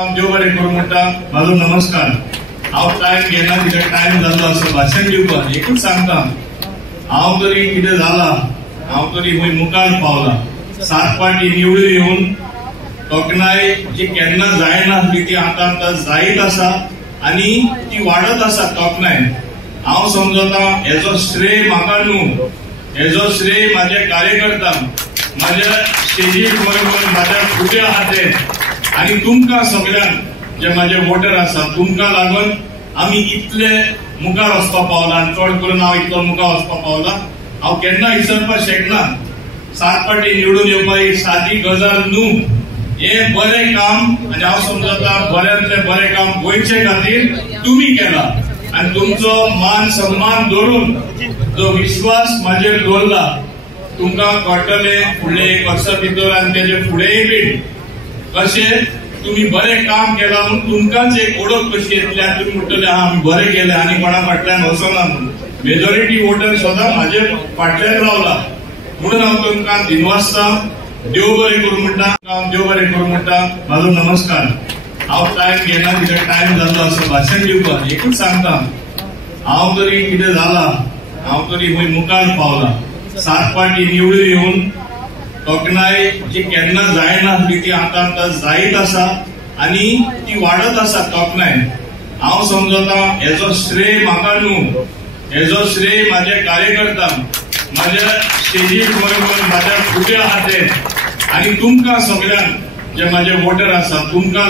देव बरें करूं म्हणटा म्हाजो नमस्कार। हांव टायम घेना कित्याक टायम जाल्लो आसा भाशण दिवपाक। एकूच सांगता, हांव तरी कितें जाला, हांव तरी खंय मुखार पावला। 7 फावटी निवडून येवन तोखणाय जी केन्ना जायनासली ती आतां जायत आसा आनी ती वाडत आसा तोखणाय। हांव समजता हेजो श्रेय म्हाका न्हू, हेजो श्रेय म्हाज्या कार्यकर्त्यांक, म्हाज्या स्टेजीर बरोबर म्हाज्या फुडे आहा ते आनी तुमकां सगळ्यांक जे म्हाजे वोटर आसा तुमकां लागून आमी इतले मुखार वचपाक पावला आनी चड करून हांव इतलो मुखार वचपाक पावला। हांव केन्ना विसरपाक शकना 7 फावटी निवडून येवपाक ही सादी गजाल न्हू। हे बरें काम आनी हांव समजता बऱ्यांतले बरें काम गोंयचे खातीर तुमी केला आनी तुमचो मान सन्मान दवरून जो विश्वास म्हाजेर दवरला तुमकां कळटले फुडले 1 वर्सा भितर आनी तेजे फुडेंय बीन कशें तुम्ही बरें काम केलां म्हणून तुमकांच एक ओळख कशी येतली आनी तुमी म्हणटले हा आमी बरें केलें आनी कोणा फाटल्यान वचना म्हणून। मेजॉरिटी वोटर सदां म्हाजे फाटल्यान रावला म्हणून हांव तुमकां दिनवासता देव बरें करूं म्हणटा, देव बरें करूं म्हणटा म्हाजो नमस्कार। हांव टायम घेना कित्याक टायम जाल्लो आसा भाशण दिवपाक। एकूच सांगता, हांव तरी कितें जाला, हांव तरी खंय मुखार पावला। 7 फावटी निवडून येवन तोखणाय जी केन्ना जायनासली ती आतां जायत आसा आनी ती वाडत आसा तोखणाय। हांव समजता हेजो श्रेय म्हाका न्हू, हेजो श्रेय म्हाज्या कार्यकर्त्यांक, म्हाज्या स्टेजीर बरोबर म्हाज्या फुडे आहा ते आनी तुमकां सगळ्यांक जे म्हाजे वोटर आसा तुमकां